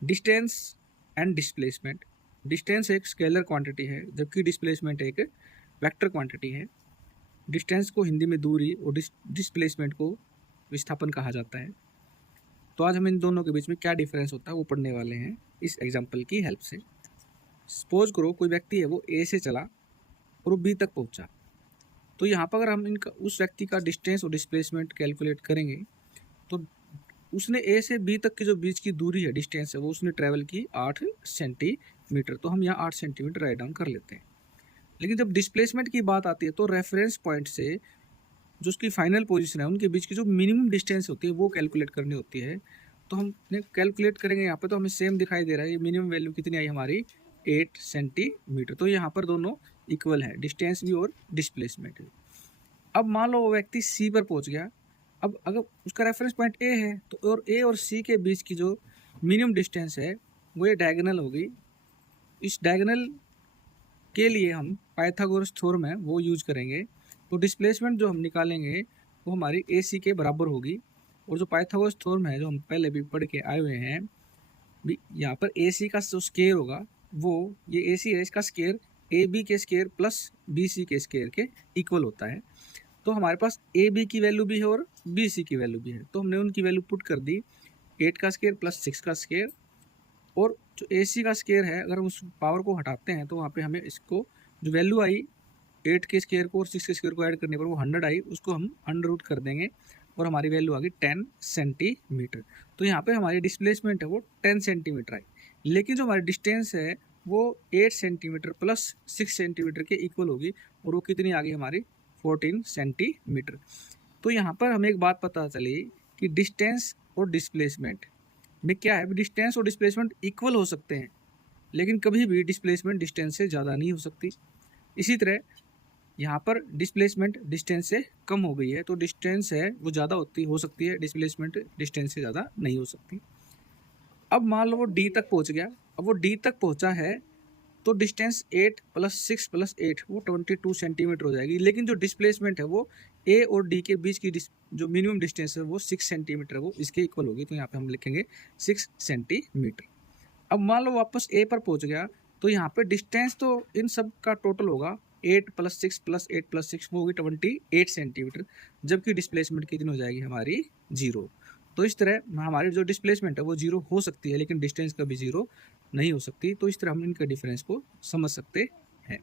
Distance and displacement. Distance एक scalar quantity है जबकि डिस्प्लेसमेंट एक वेक्टर क्वांटिटी है। डिस्टेंस को हिंदी में दूरी और डिस्प्लेसमेंट को विस्थापन कहा जाता है। तो आज हम इन दोनों के बीच में क्या डिफरेंस होता है वो पढ़ने वाले हैं इस एग्जाम्पल की हेल्प से। सपोज करो कोई व्यक्ति है वो ए से चला और वो बी तक पहुंचा। तो यहाँ पर अगर हम इनका उस व्यक्ति का डिस्टेंस और डिस्प्लेसमेंट कैलकुलेट करेंगे तो उसने ए से बी तक की जो बीच की दूरी है, डिस्टेंस है, वो उसने ट्रैवल की 8 सेंटीमीटर। तो हम यहाँ 8 सेंटीमीटर राइट डाउन कर लेते हैं। लेकिन जब डिस्प्लेसमेंट की बात आती है तो रेफरेंस पॉइंट से जो उसकी फाइनल पोजीशन है उनके बीच की जो मिनिमम डिस्टेंस होती है वो कैलकुलेट करनी होती है। तो हम कैलकुलेट करेंगे यहाँ पे, तो हमें सेम दिखाई दे रहा है। ये मिनिमम वैल्यू कितनी आई हमारी 8 सेंटीमीटर। तो यहाँ पर दोनों इक्वल है, डिस्टेंस भी और डिस्प्लेसमेंट भी। अब मान लो वो व्यक्ति सी पर पहुँच गया। अब अगर उसका रेफरेंस पॉइंट ए है तो और सी के बीच की जो मिनिमम डिस्टेंस है वो ये डायगोनल होगी। इस डायगोनल के लिए हम पाइथागोरस थ्योरम है वो यूज करेंगे। तो डिस्प्लेसमेंट जो हम निकालेंगे वो हमारी ए सी के बराबर होगी। और जो पाइथागोरस थ्योरम है जो हम पहले भी पढ़ के आए हुए हैं, यहाँ पर ए सी का जो स्केयर होगा वो ये ए सी है, इसका स्केयर ए बी के स्केयर प्लस बी सी के स्केयर के इक्वल होता है। तो हमारे पास ए बी की वैल्यू भी है और बी सी की वैल्यू भी है। तो हमने उनकी वैल्यू पुट कर दी, 8 का स्केयर प्लस 6 का स्केयर। और जो ए सी का स्केयर है अगर उस पावर को हटाते हैं तो वहाँ पे हमें इसको जो वैल्यू आई 8 के स्केयर को और 6 के स्केयर को ऐड करने पर वो 100 आई, उसको हम अंडर रूट कर देंगे और हमारी वैल्यू आ गई 10 सेंटीमीटर। तो यहाँ पे हमारी डिस्प्लेसमेंट है वो 10 सेंटीमीटर आई। लेकिन जो हमारी डिस्टेंस है वो 8 सेंटीमीटर प्लस 6 सेंटीमीटर के इक्वल होगी और वो कितनी आ गई हमारी 14 सेंटीमीटर। तो यहाँ पर हमें एक बात पता चली कि डिस्टेंस और डिस्प्लेसमेंट में क्या है, डिस्टेंस और डिस्प्लेसमेंट इक्वल हो सकते हैं लेकिन कभी भी डिस्प्लेसमेंट डिस्टेंस से ज़्यादा नहीं हो सकती। इसी तरह यहाँ पर डिस्प्लेसमेंट डिस्टेंस से कम हो गई है तो डिस्टेंस है वो ज़्यादा हो सकती है, डिस्प्लेसमेंट डिस्टेंस से ज़्यादा नहीं हो सकती। अब मान लो वो डी तक पहुँच गया। अब वो डी तक पहुँचा है तो डिस्टेंस 8 प्लस 6 प्लस 8 वो 22 सेंटीमीटर हो जाएगी। लेकिन जो डिस्प्लेसमेंट है वो ए और डी के बीच की जो मिनिमम डिस्टेंस है वो 6 सेंटीमीटर है, वो इसके इक्वल होगी। तो यहाँ पे हम लिखेंगे 6 सेंटीमीटर। अब मान लो वापस ए पर पहुँच गया तो यहाँ पे डिस्टेंस तो इन सब का टोटल होगा 8 प्लस 6 प्लस 8 प्लस 6 वो होगी 28 सेंटीमीटर, जबकि डिस्प्लेसमेंट कितनी हो जाएगी हमारी 0। तो इस तरह हमारी जो डिस्प्लेसमेंट है वो 0 हो सकती है लेकिन डिस्टेंस कभी 0 नहीं हो सकती। तो इस तरह हम इनके डिफरेंस को समझ सकते हैं।